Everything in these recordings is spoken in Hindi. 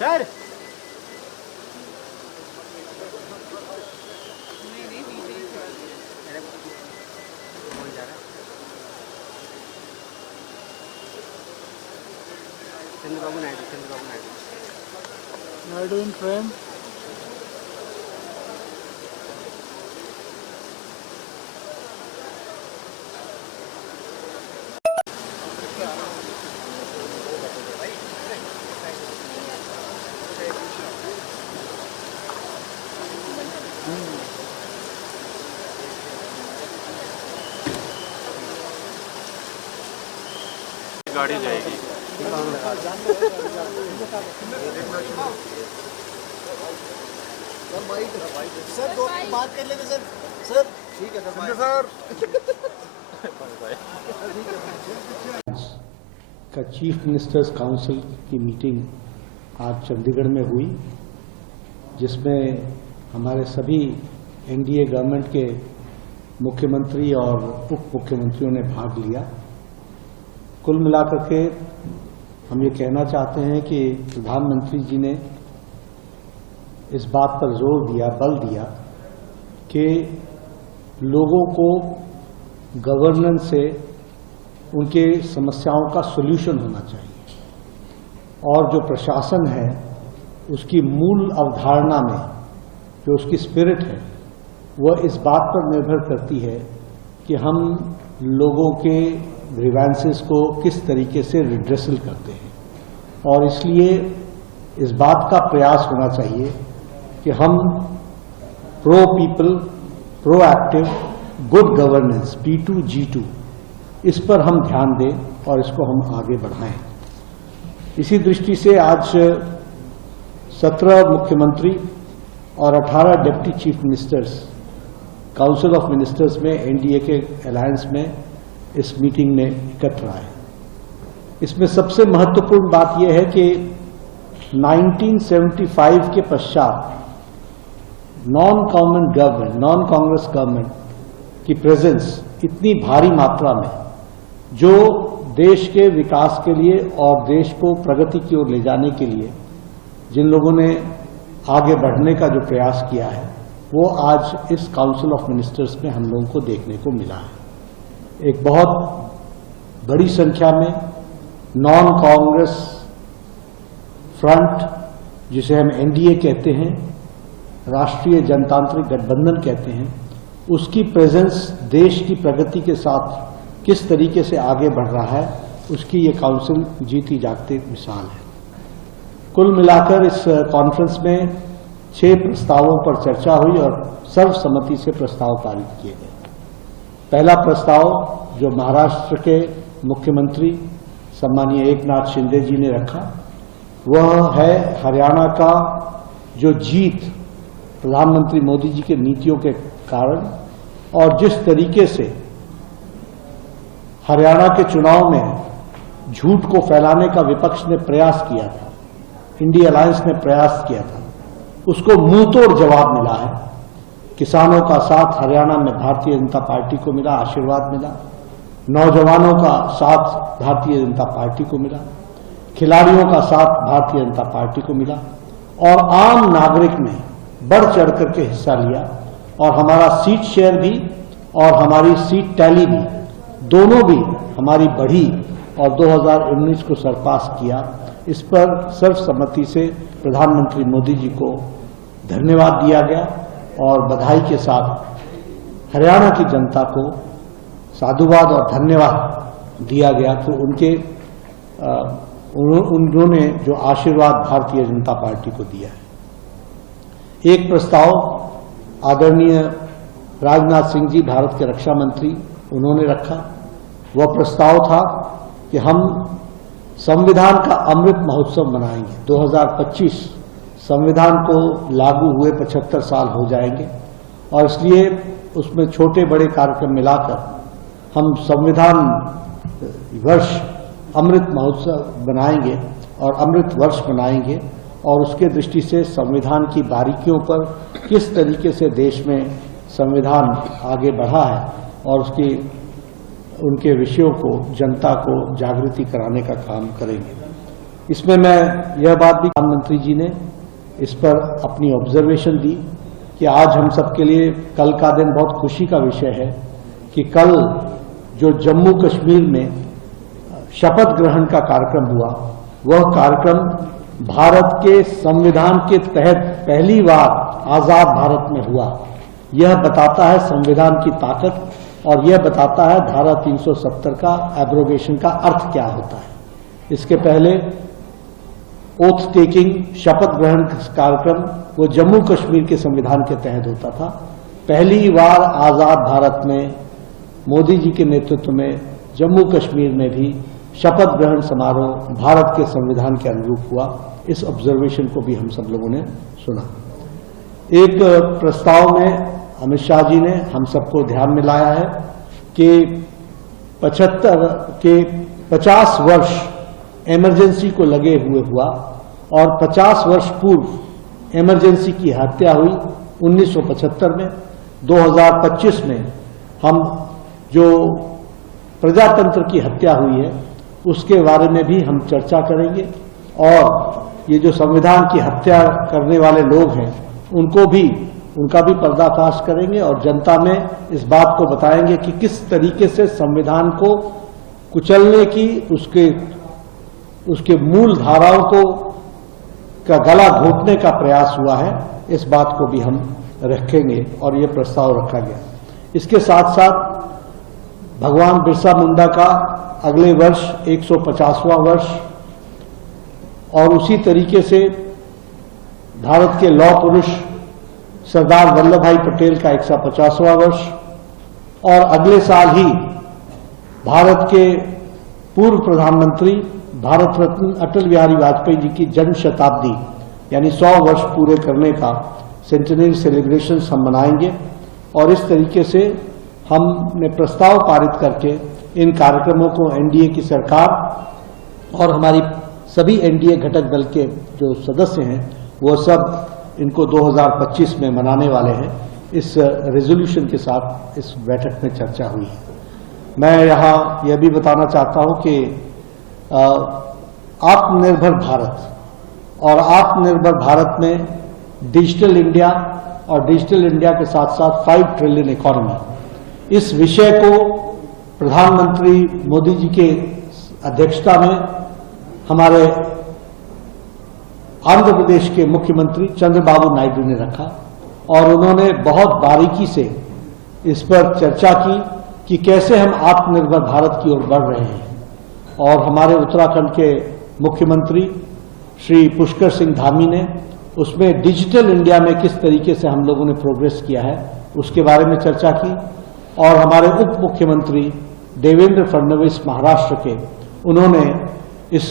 Sir Chandrababu Naidu in frame. गाड़ी जाएगी। सर दो बात कर लेते सर। सर ठीक है सर। का चीफ मिनिस्टर्स काउंसिल की मीटिंग आज चंडीगढ़ में हुई, जिसमें हमारे सभी एनडीए गवर्नमेंट के मुख्यमंत्री और उप मुख्यमंत्रियों ने भाग लिया। कुल मिलाकर के हम ये कहना चाहते हैं कि प्रधानमंत्री जी ने इस बात पर जोर दिया, बल दिया कि लोगों को गवर्नेंस से उनके समस्याओं का सॉल्यूशन होना चाहिए, और जो प्रशासन है उसकी मूल अवधारणा में जो उसकी स्पिरिट है वह इस बात पर निर्भर करती है कि हम लोगों के ग्रीवेंसेस को किस तरीके से रिड्रेसल करते हैं। और इसलिए इस बात का प्रयास होना चाहिए कि हम pro people, proactive, good governance P2G2 इस पर हम ध्यान दें और इसको हम आगे बढ़ाएं। इसी दृष्टि से आज 17 मुख्यमंत्री और 18 deputy chief ministers council of ministers में एनडीए के अलायंस में इस मीटिंग में एकत्र आए। इसमें सबसे महत्वपूर्ण बात यह है कि 1975 के पश्चात नॉन कांग्रेस गवर्नमेंट की प्रेजेंस इतनी भारी मात्रा में जो देश के विकास के लिए और देश को प्रगति की ओर ले जाने के लिए जिन लोगों ने आगे बढ़ने का जो प्रयास किया है वो आज इस काउंसिल ऑफ मिनिस्टर्स में हम लोगों को देखने को मिला है। एक बहुत बड़ी संख्या में नॉन कांग्रेस फ्रंट, जिसे हम एनडीए कहते हैं, राष्ट्रीय जनतांत्रिक गठबंधन कहते हैं, उसकी प्रेजेंस देश की प्रगति के साथ किस तरीके से आगे बढ़ रहा है उसकी ये काउंसिल जीती जागती मिसाल है। कुल मिलाकर इस कॉन्फ्रेंस में 6 प्रस्तावों पर चर्चा हुई और सर्वसम्मति से प्रस्ताव पारित किए गए। पहला प्रस्ताव जो महाराष्ट्र के मुख्यमंत्री सम्मानीय एकनाथ शिंदे जी ने रखा वह है हरियाणा का जो जीत प्रधानमंत्री मोदी जी के नीतियों के कारण और जिस तरीके से हरियाणा के चुनाव में झूठ को फैलाने का विपक्ष ने प्रयास किया था, इंडिया अलायंस ने प्रयास किया था, उसको मुंहतोड़ जवाब मिला है। किसानों का साथ हरियाणा में भारतीय जनता पार्टी को मिला, आशीर्वाद मिला। नौजवानों का साथ भारतीय जनता पार्टी को मिला, खिलाड़ियों का साथ भारतीय जनता पार्टी को मिला, और आम नागरिक ने बढ़ चढ़ करके हिस्सा लिया। और हमारा सीट शेयर भी और हमारी सीट टैली भी दोनों भी हमारी बढ़ी और 2019 को सरपास किया। इस पर सर्वसम्मति से प्रधानमंत्री मोदी जी को धन्यवाद दिया गया और बधाई के साथ हरियाणा की जनता को साधुवाद और धन्यवाद दिया गया कि उन्होंने जो आशीर्वाद भारतीय जनता पार्टी को दिया है। एक प्रस्ताव आदरणीय राजनाथ सिंह जी, भारत के रक्षा मंत्री, उन्होंने रखा। वह प्रस्ताव था कि हम संविधान का अमृत महोत्सव मनाएंगे। 2025 संविधान को लागू हुए 75 साल हो जाएंगे और इसलिए उसमें छोटे बड़े कार्यक्रम मिलाकर हम संविधान वर्ष अमृत महोत्सव बनाएंगे और अमृत वर्ष मनाएंगे और उसके दृष्टि से संविधान की बारीकियों पर किस तरीके से देश में संविधान आगे बढ़ा है और उनके विषयों को जनता को जागृति कराने का काम करेंगे। इसमें मैं यह बात भी प्रधानमंत्री जी ने इस पर अपनी ऑब्जर्वेशन दी कि आज हम सबके लिए कल का दिन बहुत खुशी का विषय है कि कल जो जम्मू कश्मीर में शपथ ग्रहण का कार्यक्रम हुआ, वह कार्यक्रम भारत के संविधान के तहत पहली बार आजाद भारत में हुआ। यह बताता है संविधान की ताकत और यह बताता है धारा 370 का एब्रोगेशन का अर्थ क्या होता है। इसके पहले ओथ टेकिंग शपथ ग्रहण कार्यक्रम वो जम्मू कश्मीर के संविधान के तहत होता था। पहली बार आजाद भारत में मोदी जी के नेतृत्व में जम्मू कश्मीर में भी शपथ ग्रहण समारोह भारत के संविधान के अनुरूप हुआ। इस ऑब्जर्वेशन को भी हम सब लोगों ने सुना। एक प्रस्ताव में अमित शाह जी ने हम सबको ध्यान में लाया है कि 50 वर्ष इमरजेंसी को लगे हुए हुआ और 50 वर्ष पूर्व इमरजेंसी की हत्या हुई 1975 में। 2025 में हम जो प्रजातंत्र की हत्या हुई है उसके बारे में भी हम चर्चा करेंगे और ये जो संविधान की हत्या करने वाले लोग हैं उनका भी पर्दाफाश करेंगे और जनता में इस बात को बताएंगे कि किस तरीके से संविधान को कुचलने की उसके मूल धाराओं को का गला घोटने का प्रयास हुआ है। इस बात को भी हम रखेंगे और ये प्रस्ताव रखा गया। इसके साथ साथ भगवान बिरसा मुंडा का अगले वर्ष 150वां वर्ष और उसी तरीके से भारत के लौह पुरुष सरदार वल्लभ भाई पटेल का 150वां वर्ष और अगले साल ही भारत के पूर्व प्रधानमंत्री भारत रत्न अटल बिहारी वाजपेयी जी की जन्म शताब्दी यानी 100 वर्ष पूरे करने का सेंटेनरी सेलिब्रेशन हम मनाएंगे। और इस तरीके से हमने प्रस्ताव पारित करके इन कार्यक्रमों को एनडीए की सरकार और हमारी सभी एनडीए घटक दल के जो सदस्य हैं वो सब इनको 2025 में मनाने वाले हैं। इस रेजोल्यूशन के साथ इस बैठक में चर्चा हुई है। मैं यहाँ यह भी बताना चाहता हूँ कि आत्मनिर्भर भारत और आत्मनिर्भर भारत में डिजिटल इंडिया और डिजिटल इंडिया के साथ साथ 5 ट्रिलियन इकोनॉमी, इस विषय को प्रधानमंत्री मोदी जी के अध्यक्षता में हमारे आंध्र प्रदेश के मुख्यमंत्री चंद्रबाबू नायडू ने रखा और उन्होंने बहुत बारीकी से इस पर चर्चा की कि कैसे हम आत्मनिर्भर भारत की ओर बढ़ रहे हैं। और हमारे उत्तराखंड के मुख्यमंत्री श्री पुष्कर सिंह धामी ने उसमें डिजिटल इंडिया में किस तरीके से हम लोगों ने प्रोग्रेस किया है उसके बारे में चर्चा की। और हमारे उप मुख्यमंत्री देवेंद्र फडणवीस महाराष्ट्र के, उन्होंने इस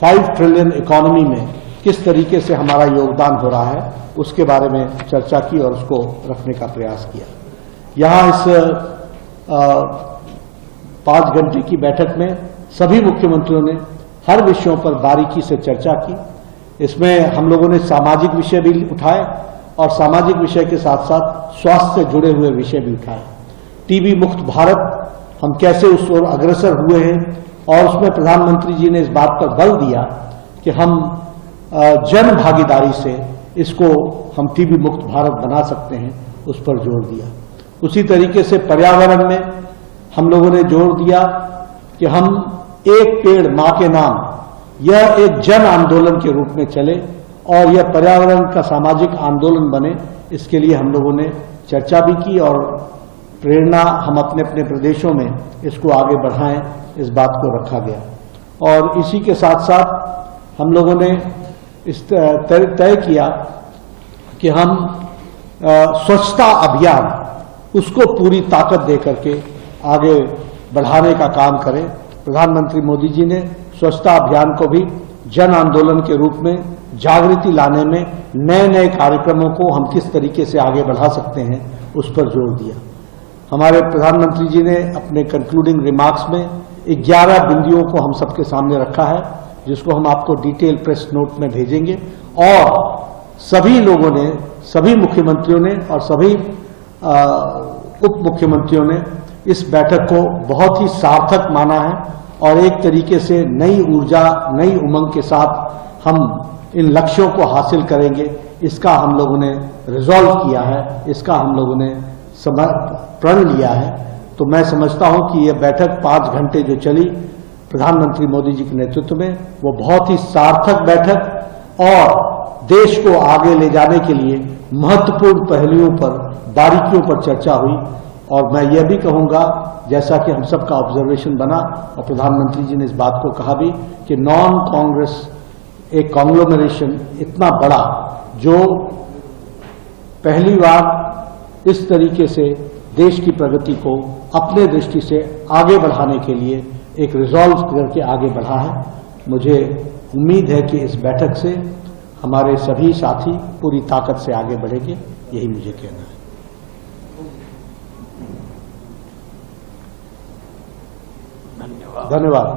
5 ट्रिलियन इकोनॉमी में किस तरीके से हमारा योगदान हो रहा है उसके बारे में चर्चा की और उसको रखने का प्रयास किया। यहाँ इस 5 घंटे की बैठक में सभी मुख्यमंत्रियों ने हर विषयों पर बारीकी से चर्चा की। इसमें हम लोगों ने सामाजिक विषय भी उठाए और सामाजिक विषय के साथ साथ स्वास्थ्य से जुड़े हुए विषय भी उठाए। टीबी मुक्त भारत हम कैसे उस ओर अग्रसर हुए हैं और उसमें प्रधानमंत्री जी ने इस बात पर बल दिया कि हम जन भागीदारी से इसको हम टीबी मुक्त भारत बना सकते हैं, उस पर जोर दिया। उसी तरीके से पर्यावरण में हम लोगों ने जोर दिया कि हम एक पेड़ मां के नाम, यह एक जन आंदोलन के रूप में चले और यह पर्यावरण का सामाजिक आंदोलन बने। इसके लिए हम लोगों ने चर्चा भी की और प्रेरणा हम अपने अपने प्रदेशों में इसको आगे बढ़ाएं, इस बात को रखा गया। और इसी के साथ साथ हम लोगों ने इस तय किया कि हम स्वच्छता अभियान उसको पूरी ताकत दे करके आगे बढ़ाने का काम करें। प्रधानमंत्री मोदी जी ने स्वच्छता अभियान को भी जन आंदोलन के रूप में जागृति लाने में नए नए कार्यक्रमों को हम किस तरीके से आगे बढ़ा सकते हैं उस पर जोर दिया। हमारे प्रधानमंत्री जी ने अपने कंक्लूडिंग रिमार्क्स में 11 बिंदुओं को हम सबके सामने रखा है, जिसको हम आपको डिटेल प्रेस नोट में भेजेंगे। और सभी लोगों ने, सभी मुख्यमंत्रियों ने और सभी उप मुख्यमंत्रियों ने इस बैठक को बहुत ही सार्थक माना है और एक तरीके से नई ऊर्जा, नई उमंग के साथ हम इन लक्ष्यों को हासिल करेंगे, इसका हम लोगों ने रिजॉल्व किया है, इसका हम लोगों ने प्रण लिया है। तो मैं समझता हूं कि यह बैठक 5 घंटे जो चली प्रधानमंत्री मोदी जी के नेतृत्व में, वो बहुत ही सार्थक बैठक और देश को आगे ले जाने के लिए महत्वपूर्ण पहलुओं पर, बारीकियों पर चर्चा हुई। और मैं ये भी कहूंगा, जैसा कि हम सबका ऑब्जर्वेशन बना और प्रधानमंत्री जी ने इस बात को कहा भी कि नॉन कांग्रेस एक कांग्लोमरेशन इतना बड़ा, जो पहली बार इस तरीके से देश की प्रगति को अपने दृष्टि से आगे बढ़ाने के लिए एक रिजॉल्व करके आगे बढ़ा है। मुझे उम्मीद है कि इस बैठक से हमारे सभी साथी पूरी ताकत से आगे बढ़ेंगे, यही मुझे कहना है। धन्यवाद।